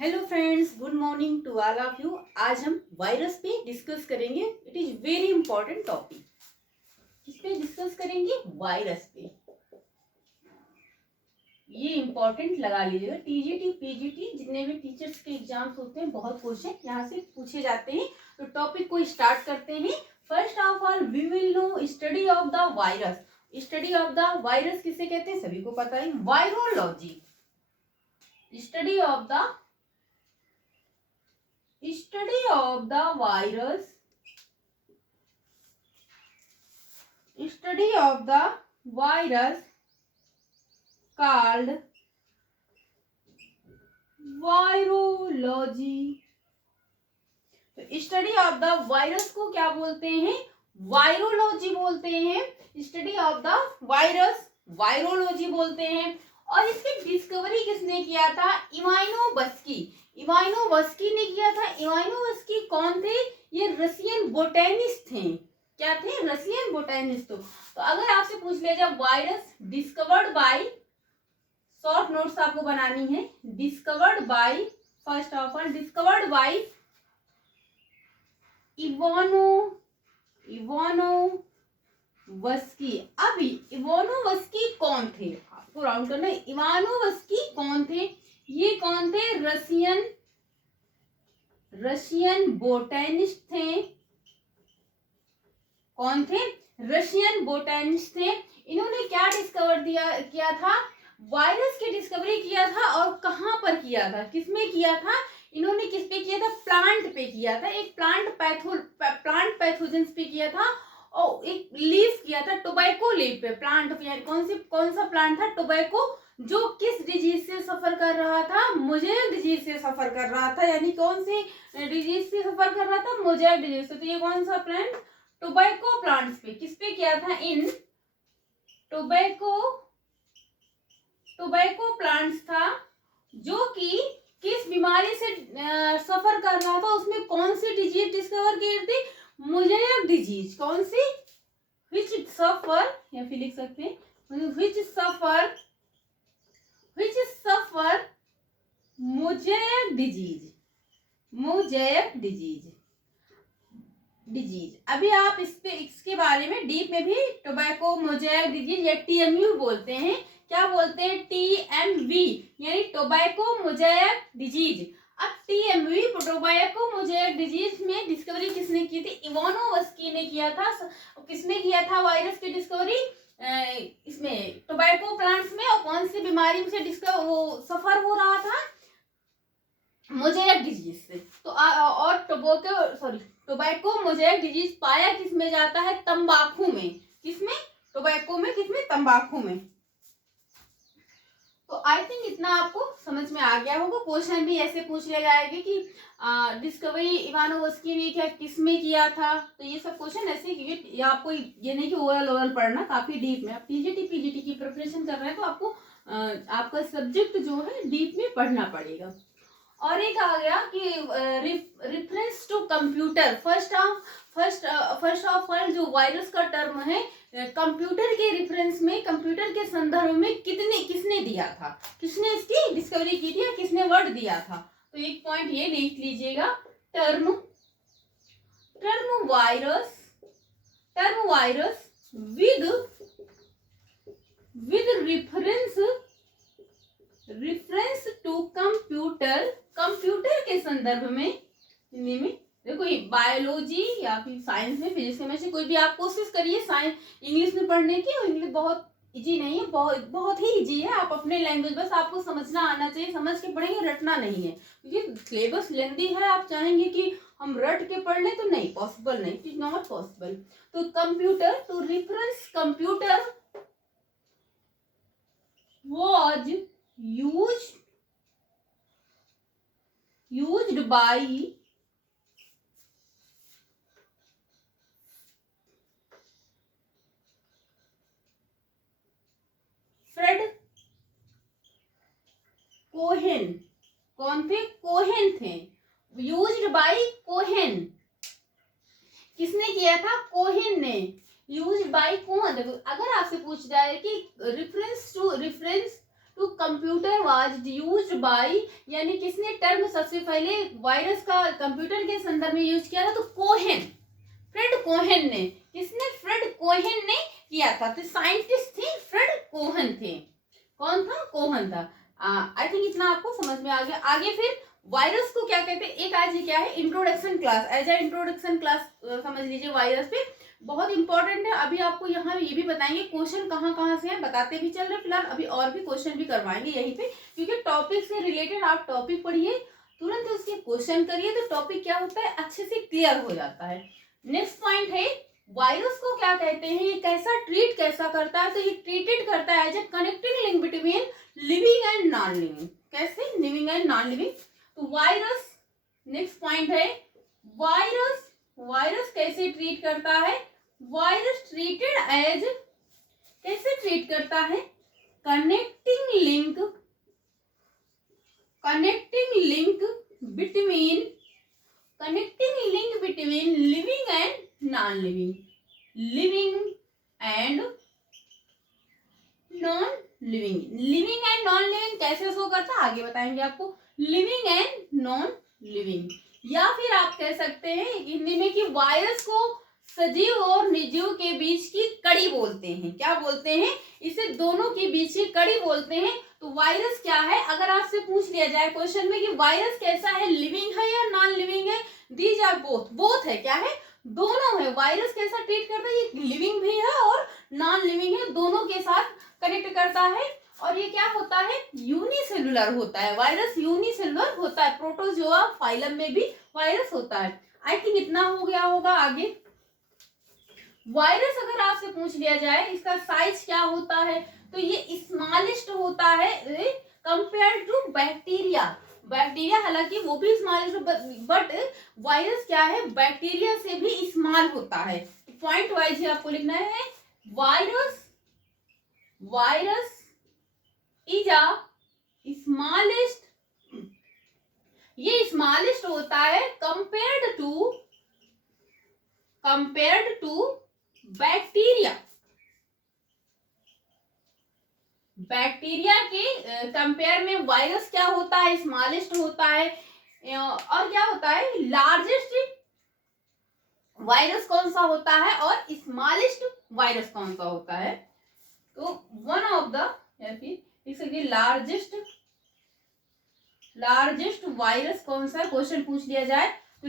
Hello friends, good morning to all of you. आज हम virus पे डिस्कस करेंगे। It is very important topic. किस पे डिस्कस करेंगे? वायरस पे। ये इंपॉर्टेंट लगा लीजिएगा। टीजीटी पीजीटी जितने भी टीचर्स के एग्जाम्स होते हैं, बहुत क्वेश्चन यहाँ से पूछे जाते हैं। तो टॉपिक को स्टार्ट करते हैं। First of all we will know study of the virus. Study of the virus किसे कहते हैं? सभी को पता है, virology. Study of the study of the virus, study of the virus called virology। तो स्टडी ऑफ द वायरस को क्या बोलते हैं? वायरोलॉजी बोलते हैं। Study of the virus virology बोलते हैं। और इसकी डिस्कवरी किसने किया था? इवानोवस्की। इवानोवस्की ने किया था। इवानोवस्की कौन थे? ये रशियन बोटेनिस्ट थे। क्या थे? Russian botanist. तो अगर आपसे पूछ लिया जाए virus discovered by, short notes आपको बनानी है। Discovered by, first of all discovered by Ivanovsky. अभी इवानोवस्की कौन थे? आपको राउंड करना है। इवानोवस्की कौन थे? ये कौन थे? रशियन बोटेनिस्ट थे। कौन थे? रशियन बोटेनिस्ट थे। इन्होंने क्या डिस्कवर किया था? वायरस की डिस्कवरी किया था। और कहां पर किया था? किसमें किया था? इन्होंने किस पे किया था? प्लांट पे किया था। एक प्लांट पैथोजेंस पे किया था। और एक लीफ किया था, टोबैको लीफ पे। प्लांट कौन सा प्लांट था? टोबैको, जो किस डिजीज से सफर कर रहा था? मोज़ेक डिजीज से सफर कर रहा था। यानी कौन सी डिजीज से सफर कर रहा था? मोज़ेक डिजीज से। तो ये कौन सा प्लांट? टोबैको प्लांट्स पे। किस पे किया था? इन टोबैको प्लांट्स था, जो कि किस बीमारी से सफर कर रहा था? उसमें कौन सी डिजीज डिस्कवर की थी? Mosaic disease. कौन सी? विच सफर, या फिर लिख सकते हैं विच सफर मोज़ेक डिजीज। अभी आप इसके बारे में डीप में भी, टोबैको मोज़ेक डिजीज या टीएमयू बोलते हैं। क्या बोलते हैं? टीएमवी, यानी टोबैको मोज़ेक डिजीज। अब टीएमवी, टोबैको मोज़ेक डिजीज में डिस्कवरी किसने की थी? इवानोवस्की ने किया था। किसमें किया था वायरस की डिस्कवरी? इसमें टोबैको प्लांट्स में। और कौन सी बीमारी से सफर हो रहा था? मोज़ेक डिजीज से। तो और टोबैको मोज़ेक डिजीज पाया किसमें जाता है? तंबाकू में। किसमें? टोबैको में। किसमें? तंबाकू में। तो आई थिंक इतना आपको समझ में आ गया होगा। क्वेश्चन भी ऐसे पूछ लिया जाएगा कि डिस्कवरी इवानोवस्की ने क्या किसमें किया था। तो ये सब क्वेश्चन ऐसे, क्योंकि आपको ये नहीं कि ओवरऑल पढ़ना, काफी डीप में। आप टीजीटी पीजीटी की प्रिपरेशन कर रहे हैं तो आपको आपका सब्जेक्ट जो है डीप में पढ़ना पड़ेगा। और एक आ गया कि reference to computer. First of all जो वायरस का टर्म है, कंप्यूटर के रिफरेंस में, कंप्यूटर के संदर्भ में किसने दिया था? किसने इसकी डिस्कवरी की थी या किसने वर्ड दिया था? तो एक पॉइंट ये लिख लीजिएगा। Term virus with reference to computer के संदर्भ में। हिंदी में देखो, ये बायोलॉजी या फिर साइंस में, फिजिक्स में से कोई भी आप कोशिश करिए साइंस इंग्लिश में पढ़ने की। और इंग्लिश बहुत इजी नहीं है, बहुत ही इजी है। आप अपने लैंग्वेज, बस आपको समझना आना चाहिए। समझ के पढ़ेंगे, रटना नहीं है, क्योंकि सिलेबस लेंदी है। आप चाहेंगे कि हम रट के पढ़ लें तो नहीं, पॉसिबल नहीं, इट इज नॉट पॉसिबल। तो computer, to reference computer was used by Fred Cohen. कौन थे? कोहेन थे। Used by Cohen. किसने किया था? कोहेन ने। यूज्ड बाय कौन? देखो, अगर आपसे पूछ जाए कि reference to computer was used by, यानी किसने टर्म सबसे पहले वायरस का कंप्यूटर के संदर्भ में यूज किया था? तो कोहेन, फ्रेड कोहेन ने। किसने? फ्रेड कोहेन ने किया था। तो साइंटिस्ट थे फ्रेड कोहेन थे। कौन था? कोहेन था। आई थिंक इतना आपको समझ में आ गया। आगे फिर वायरस को क्या कहते हैं? एक आज ये क्या है, introduction class, as a introduction class समझ लीजिए वायरस पे, बहुत इंपॉर्टेंट है। अभी आपको यहाँ ये भी बताएंगे क्वेश्चन कहाँ कहाँ से हैं, बताते भी चल रहे। फिलहाल अभी और भी क्वेश्चन भी करवाएंगे यहीं पे, क्योंकि टॉपिक से रिलेटेड आप टॉपिक पढ़िए, तुरंत उसके क्वेश्चन करिए, तो टॉपिक क्या होता है अच्छे से क्लियर हो जाता है। नेक्स्ट पॉइंट है वायरस को क्या कहते हैं, ये कैसा ट्रीट कैसा करता है? तो ये ट्रीटेड करता है as a connecting link between living and non living. कैसे? Living and non living. तो वायरस, नेक्स्ट पॉइंट है वायरस कैसे ट्रीट करता है? वायरस ट्रीटेड एज, कैसे ट्रीट करता है? Connecting link between living and non living, living and non living कैसे शो करता है आगे बताएंगे आपको। लिविंग एंड नॉन लिविंग, या फिर आप कह सकते हैं हिंदी में कि वायरस को सजीव और निर्जीव के बीच की कड़ी बोलते हैं। क्या बोलते हैं? इसे दोनों के बीच की कड़ी बोलते हैं। तो वायरस क्या है? अगर आपसे पूछ लिया जाए क्वेश्चन में कि वायरस कैसा है, लिविंग है या नॉन लिविंग है, दीज आर बोथ है। क्या है? दोनों है। वायरस कैसा ट्रीट करता है? ये लिविंग भी है और नॉन लिविंग है, दोनों के साथ कनेक्ट करता है। और ये क्या होता है? यूनिसेलुलर होता है। वायरस यूनिसेलुलर होता है। प्रोटोजोआ फाइलम में भी वायरस होता है। आई थिंक इतना हो गया होगा। आगे वायरस अगर आपसे पूछ लिया जाए इसका साइज क्या होता है, तो ये स्मॉलेस्ट होता है कंपेयर टू बैक्टीरिया। हालांकि वो भी स्मॉलेस्ट, बट वायरस क्या है? बैक्टीरिया से भी स्मॉल होता है। पॉइंट वाइज ही आपको लिखना है। वायरस इज अ स्मॉलेस्ट, ये स्मॉलेस्ट होता है कंपेयर्ड टू बैक्टीरिया के कंपेयर में वायरस क्या होता है? स्मॉलेस्ट होता है। और क्या होता है? लार्जेस्ट वायरस कौन सा होता है और स्मॉलेस्ट वायरस कौन सा होता है? तो वन ऑफ द, या फिर लार्जेस्ट वायरस कौन सा? क्वेश्चन पूछ लिया जाए तो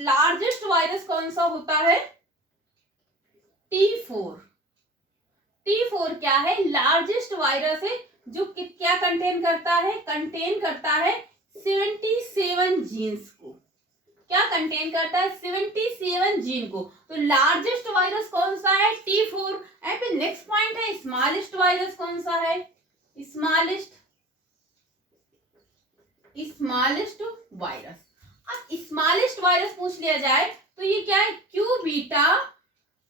लार्जेस्ट वायरस कौन सा होता है? T4 क्या है? लार्जेस्ट वायरस है जो क्या कंटेन करता है? कंटेन करता है 77 जीन्स को। क्या कंटेन करता है? 77 जीन को। तो लार्जेस्ट वायरस कौन सा है? T4। फिर नेक्स्ट पॉइंट है स्मॉलेस्ट वायरस कौन सा है? Smallest virus. अब स्मॉलेस्ट वायरस पूछ लिया जाए तो ये क्या है? क्यू बीटा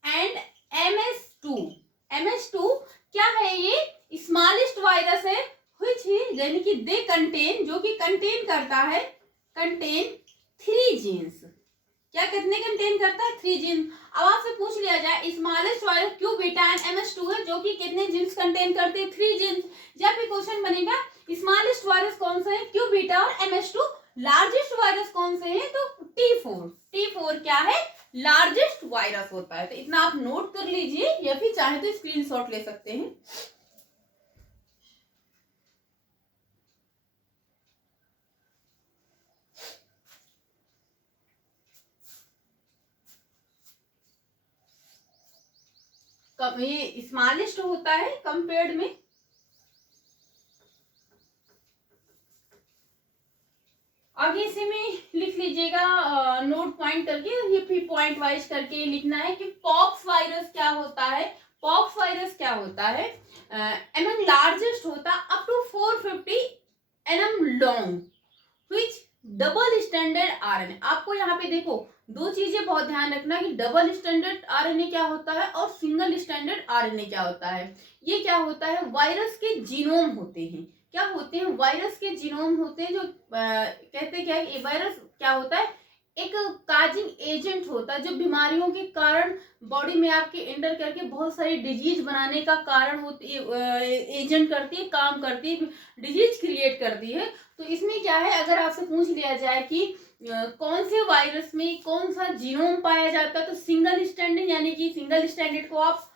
एंड MS2 क्या है? ये स्मॉलेस्ट वायरस है which is, यानी कि दे कंटेन, जो कि कंटेन करता है 3 जीन्स। क्या कितने कंटेन करता है? 3 जीन्स। अब आपसे पूछ लिया जाए smallest virus Q beta and MS2 है, जो कि कितने जीन्स कंटेन करते हैं? 3 जीन्स। जब भी क्वेश्चन बनेगा स्मॉलेस्ट वायरस कौन सा है? क्यू बीटा और MS2। लार्जेस्ट वायरस कौन से है? तो T4 क्या है? लार्जेस्ट वायरस होता है। तो इतना आप नोट कर लीजिए, या फिर चाहे तो स्क्रीनशॉट ले सकते हैं। ये स्मॉलेस्ट होता है कंपेयर्ड में। आगे इसे में लिख लीजिएगा नोट पॉइंट करके, ये फिर पॉइंट वाइज करके लिखना है कि पॉक्स वायरस क्या होता है। पॉक्स वायरस क्या होता है? एमंग लार्जेस्ट होता up to 450 nm long which double standard RNA। आपको यहाँ पे देखो दो चीजें बहुत ध्यान रखना कि डबल स्टैंडर्ड RNA क्या होता है और सिंगल स्टैंडर्ड RNA क्या होता है। ये क्या होता है? वायरस के जीनोम होते हैं। क्या होते हैं? वायरस के जीनोम होते हैं, जो कहते क्या है? वायरस क्या होता है? एक काजिंग एजेंट होता है जो बीमारियों के कारण बॉडी में आपके एंटर करके बहुत सारी डिजीज बनाने का कारण होती है, एजेंट करती है, काम करती है, डिजीज क्रिएट करती है। तो इसमें क्या है, अगर आपसे पूछ लिया जाए कि कौन से वायरस में कौन सा जीनोम पाया जाता है, तो सिंगल स्टैंडर्ड, यानी कि सिंगल स्टैंडर्ड को आप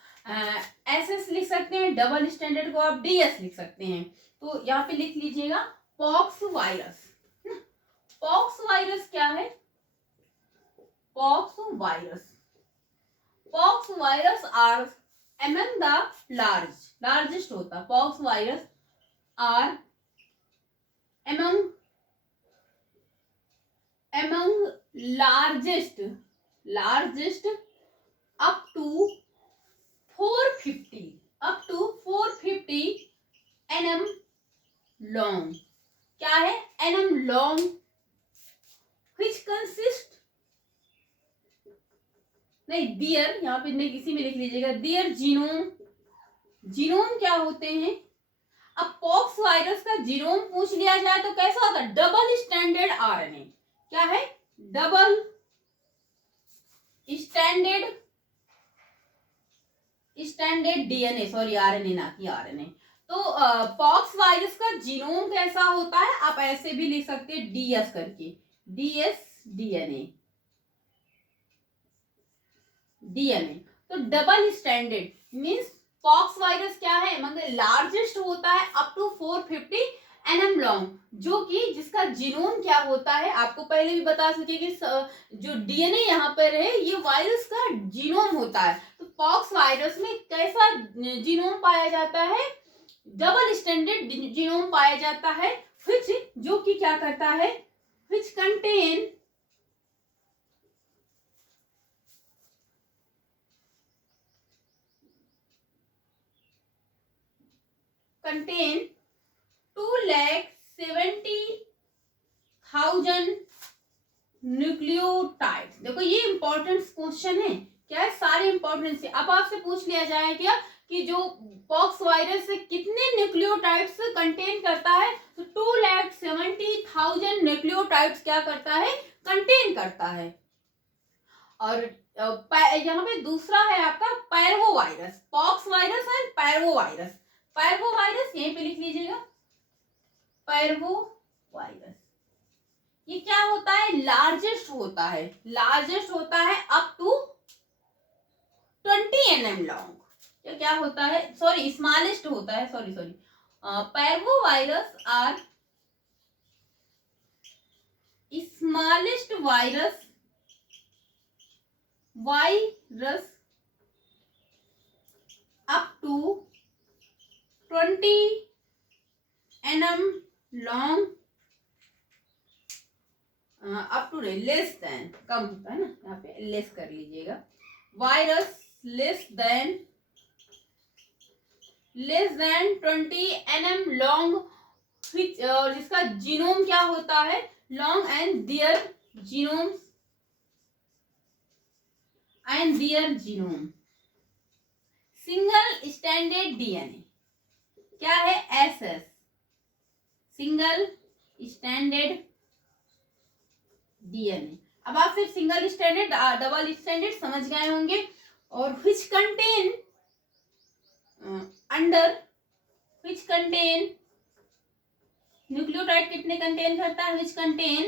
SS लिख सकते हैं, डबल स्टैंडर्ड को आप DS लिख सकते हैं। तो यहाँ पे लिख लीजिएगा पॉक्स वायरस। पॉक्स वायरस क्या है? Pox virus are among the largest होता है। Pox virus are among largest up to 450 nm long. क्या है? nm लॉन्ग, which consist, नहीं दियर, यहाँ पे नहीं, किसी में लिख लीजिएगा दियर जीनोम क्या होते हैं? अब पॉक्स वायरस का जीनोम पूछ लिया जाए तो कैसा होता है? Double standard RNA। क्या है? Double standard DNA, sorry RNA ना कि RNA। तो पॉक्स वायरस का जीनोम कैसा होता है? आप ऐसे भी लिख सकते हैं DS करके, DNA। तो double standard means pox virus क्या है? मगर लार्जेस्ट होता है अप टू 450 nm लॉन्ग, जो कि जिसका जीनोम क्या होता है, आपको पहले भी बता चुके कि जो DNA यहाँ पर है ये वायरस का जीनोम होता है। तो पॉक्स वायरस में कैसा जीनोम पाया जाता है? डबल स्टैंडर्ड जीनोम पाया जाता है, which जो कि क्या करता है? which contain contain 2,70,000 nucleotides. देखो ये इंपॉर्टेंट क्वेश्चन है, क्या है? सारे इंपॉर्टेंट से। अब आपसे पूछ लिया जाए क्या कि जो पॉक्स वायरस कितने न्यूक्लियोटाइड्स कंटेन करता है, तो 2,70,000 न्यूक्लियोटाइड्स क्या करता है? कंटेन करता है। और यहाँ पे दूसरा है आपका parvo virus, pox virus and parvo virus. Parvo virus यहीं पे लिख लीजिएगा, पैरवो वायरस ये क्या होता है? लार्जेस्ट होता है अप टू 20 nm लॉन्ग। ये क्या होता है? सॉरी स्मॉलेस्ट होता है, sorry parvo virus are smallest virus up to 20 nm long, up to less than, कम होता है ना, यहाँ पे लेस कर लीजिएगा। Virus less than 20 nm long, और जिसका जीनोम क्या होता है? Long and their genome single standard DNA। क्या है? SS, single standard DNA। अब आप सिर्फ सिंगल स्टैंडर्ड डबल स्टैंडर्ड समझ गए होंगे। और which contain न्यूक्लियोटाइड कितने कंटेन करता है? which contain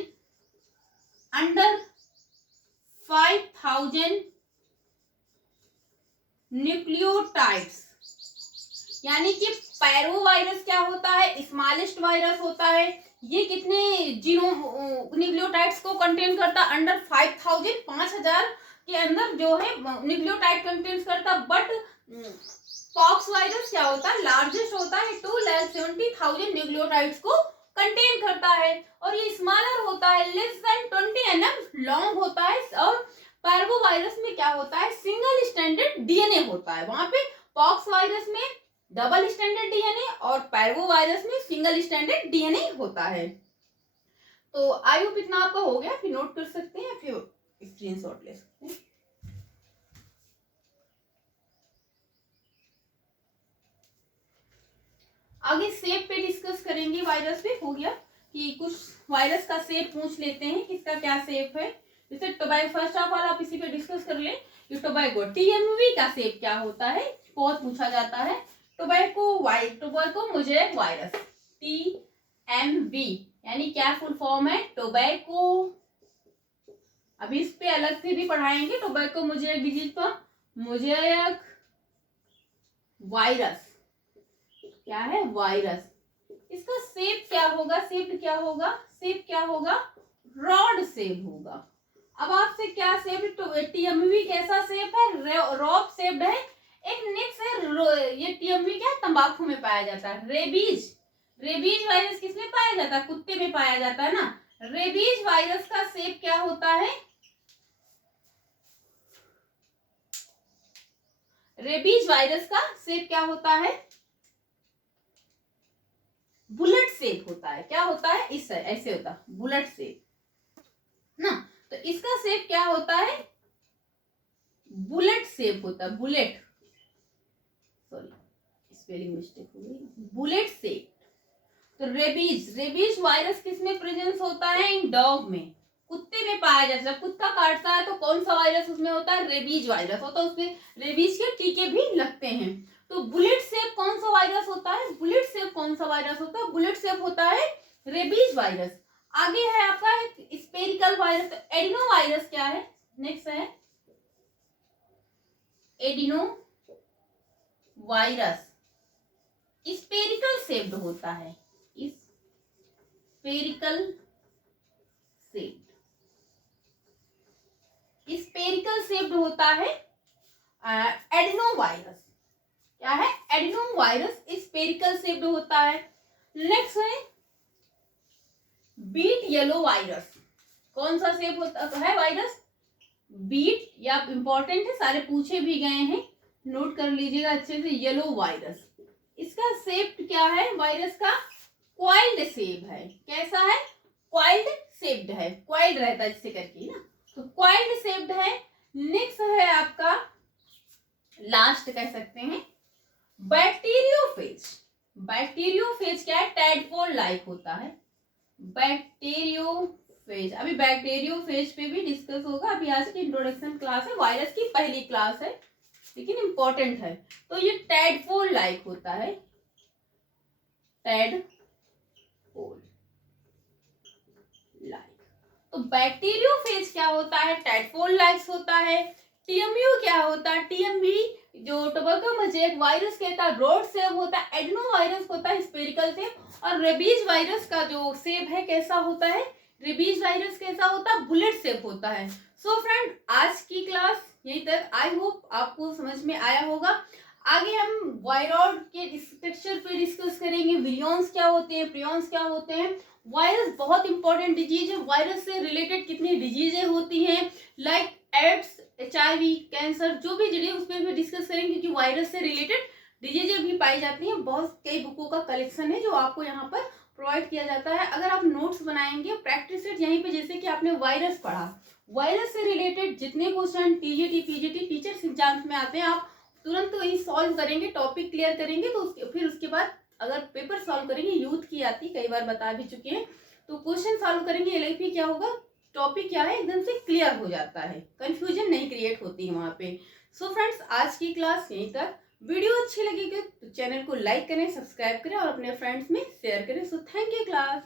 under 5,000 nucleotides. यानी कि पैरवो वायरस क्या होता है? स्मॉलेस्ट वायरस होता है। ये कितने न्यूक्लियोटाइड्स को कंटेन करता? अंडर 5,000, 5,000 के अंदर जो है न्यूक्लियोटाइड कंटेन करता। बट पॉक्स वायरस क्या होता है? लार्जेस्ट होता है, 2,70,000 न्यूक्लियोटाइड्स को कंटेन करता है। और ये स्मॉलर होता है, लेस देन 20 nm लॉन्ग होता है। और पैरवो वायरस में क्या होता है? सिंगल स्टैंडर्ड DNA होता है। वहां पे पॉक्स वायरस में डबल स्टैंडर्ड DNA और पैरवो वायरस में सिंगल स्टैंडर्ड DNA होता है। तो आई होप इतना आपका हो गया, फिर नोट कर सकते हैं, फिर स्क्रीनशॉट ले सकते हैं। आगे शेप पे डिस्कस करेंगे। वायरस पे हो गया कि कुछ वायरस का शेप पूछ लेते हैं, किसका क्या शेप है। जैसे टोबैको, फर्स्ट ऑफ ऑल आप इसी पे डिस्कस कर ले कि टोबैको टीएमवी का शेप क्या होता है, बहुत पूछा जाता है। टोबैको मोज़ेक वायरस, टीएमवी यानी क्या फुल फॉर्म है, टोबैको। अभी इस पे अलग से भी पढ़ाएंगे, टोबैको मोज़ेक डिजीज पर, मोज़ेक वायरस क्या है, वायरस। इसका शेप क्या होगा, शेप क्या होगा, शेप क्या होगा, रॉड शेप होगा। अब आपसे क्या शेप, टीएमवी कैसा शेप है, रॉड शेप्ड है। एक नेक्स्ट है, ये टीएमवी क्या है, तंबाकू में पाया जाता है। रेबीज, रेबीज वायरस किसमें पाया जाता है, कुत्ते में पाया जाता है ना। रेबीज वायरस का शेप क्या होता है, रेबीज वायरस का शेप क्या होता है, बुलेट शेप होता है। क्या होता है, इस ऐसे होता है, बुलेट शेप ना। तो इसका शेप क्या होता है, बुलेट शेप होता है, बुलेट, सॉरी स्पेलिंग मिस्टेक हो गई, बुलेट शेप। तो रेबीज, रेबीज वायरस किसमें प्रेजेंस होता है, इन डॉग में, कुत्ते में पाया जाता है। कुत्ता काटता है तो कौन सा वायरस उसमें होता है, रेबीज वायरस होता है, उसमें रेबीज के टीके भी लगते हैं। तो बुलेट शेप कौन सा वायरस होता है, बुलेट शेप कौन सा वायरस होता है, बुलेट शेप होता है रेबीज वायरस। आगे है आपका स्पेरिकल वायरस, एडिनो वायरस क्या है, नेक्स्ट है एडिनो वायरस, स्पेरिकल शेप्ड होता है, स्पेरिकल शेप्ड, स्पेरिकल शेप्ड होता है एडिनो वायरस। क्या है, एडिनो वायरस स्पेरिकल शेप्ड होता है। नेक्स्ट है बीट येलो वायरस, कौन सा शेप होता है वायरस, बीट, या इंपॉर्टेंट है, सारे पूछे भी गए हैं, नोट कर लीजिएगा अच्छे से। येलो वायरस, इसका शेप क्या है वायरस का, क्वाइल्ड शेप है। कैसा है, क्वाइल्ड शेप्ड है, क्वाइल्ड रहता है जिससे करके ना, तो क्वाइल्ड शेप्ड है। नेक्स्ट है आपका, लास्ट कह सकते हैं, बैक्टीरियोफेज। बैक्टीरियोफेज क्या है, टैडपोल लाइक होता है, बैक्टीरियोफेज। अभी बैक्टीरियोफेज पे भी डिस्कस होगा, अभी आज की इंट्रोडक्शन क्लास है, वायरस की पहली क्लास है लेकिन इंपॉर्टेंट है। तो ये टैडपोल लाइक होता है, टैडपोल लाइक। तो बैक्टीरियोफेज क्या होता है, टैडपोल लाइक होता है। टीएमयू क्या होता है, टीएमवी जो टोबैको मोज़ेक वायरस कहता है, रॉड शेप होता है। एडिनो वायरस होता है स्पेरिकल शेप। और रेबीज वायरस का जो शेप है कैसा होता है, रेबीज वायरस कैसा होता है, बुलेट शेप होता है। सो फ्रेंड, आज की क्लास यहीं तक, आई होप आपको समझ में आया होगा। आगे हम वायरॉइड के स्ट्रक्चर पे डिस्कस करेंगे, विलियंस क्या होते हैं, प्रियंस क्या होते हैं। वायरस बहुत इंपॉर्टेंट डिजीज है, वायरस से रिलेटेड कितनी डिजीजें होती हैं, लाइक एड्स, HIV, कैंसर, जो भी डिजीज उस पर भी डिस्कस करेंगे, क्योंकि वायरस से रिलेटेड डिजीजें भी पाई जाती हैं। बहुत कई बुकों का कलेक्शन है जो आपको यहाँ पर प्रोवाइड किया जाता है। अगर आप नोट्स बनाएंगे, प्रैक्टिस सेट यहीं पे, जैसे कि आपने वायरस पढ़ा, वायरस से रिलेटेड जितने question TGT PGT teachers exams में आते हैं, आप तुरंत वही सॉल्व करेंगे, टॉपिक क्लियर करेंगे, तो फिर उसके बाद अगर पेपर सॉल्व करेंगे, यूथ की आती, कई बार बता भी चुके हैं, तो क्वेश्चन सॉल्व करेंगे, LIP क्या होगा, टॉपिक क्या है, एकदम से क्लियर हो जाता है, कंफ्यूजन नहीं क्रिएट होती है वहां पे। सो फ्रेंड्स, आज की क्लास यहीं तक। वीडियो अच्छी लगेगी तो चैनल को लाइक करें, सब्सक्राइब करें और अपने फ्रेंड्स में शेयर करें। So thank you class.